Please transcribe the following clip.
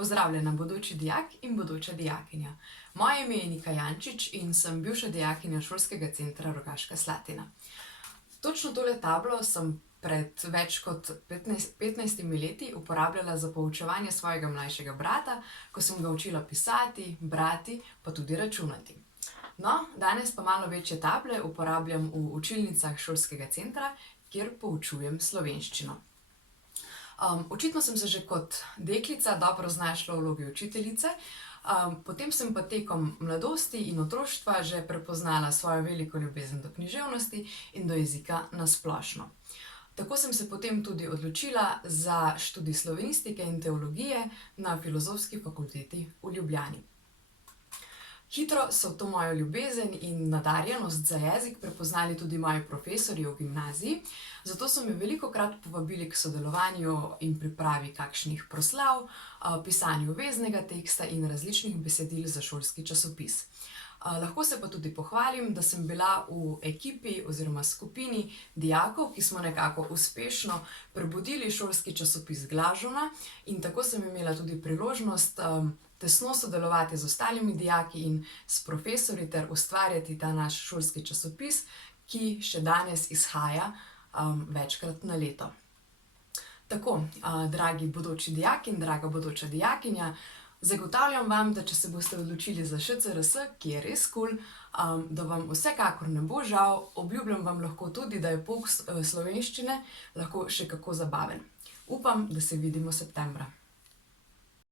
Pozdravljena, bodoči dijak in bodoča dijakinja. Moje ime je Nika Jančič in sem bivša dijakinja Šolskega centra Rogaška Slatina. Točno tole tablo sem pred več kot 15 leti uporabljala za poučevanje svojega mlajšega brata, ko sem ga učila pisati, brati, pa tudi računati. No, danes pa malo večje table uporabljam v učilnicah šolskega centra, kjer poučujem slovenščino. Očitno sem se že kot deklica dobro znašla v vlogi učiteljice, potem sem pa tekom mladosti in otroštva že prepoznala svojo veliko ljubezen do književnosti in do jezika na splošno. Tako sem se potem tudi odločila za študij slovenistike in teologije na Filozofski fakulteti v Ljubljani. Hitro so to mojo ljubezen in nadarjenost za jezik prepoznali tudi moji profesorji v gimnaziji, zato so me velikokrat povabili k sodelovanju in pripravi kakšnih proslav, pisanju veznega teksta in različnih besedil za šolski časopis. Lahko se pa tudi pohvalim, da sem bila v ekipi oziroma skupini dijakov, ki smo nekako uspešno prebudili šolski časopis Glažuna, in tako sem imela tudi priložnost tesno sodelovati z ostalimi dijaki in s profesorji ter ustvarjati ta naš šolski časopis, ki še danes izhaja večkrat na leto. Tako, dragi bodoči dijak in draga bodoča dijakinja, zagotavljam vam, da če se boste odločili za ŠCRS, ki je res kul, da vam vsekakor ne bo žal, obljubljam vam lahko tudi, da je pouk slovenščine lahko še kako zabaven. Upam, da se vidimo septembra.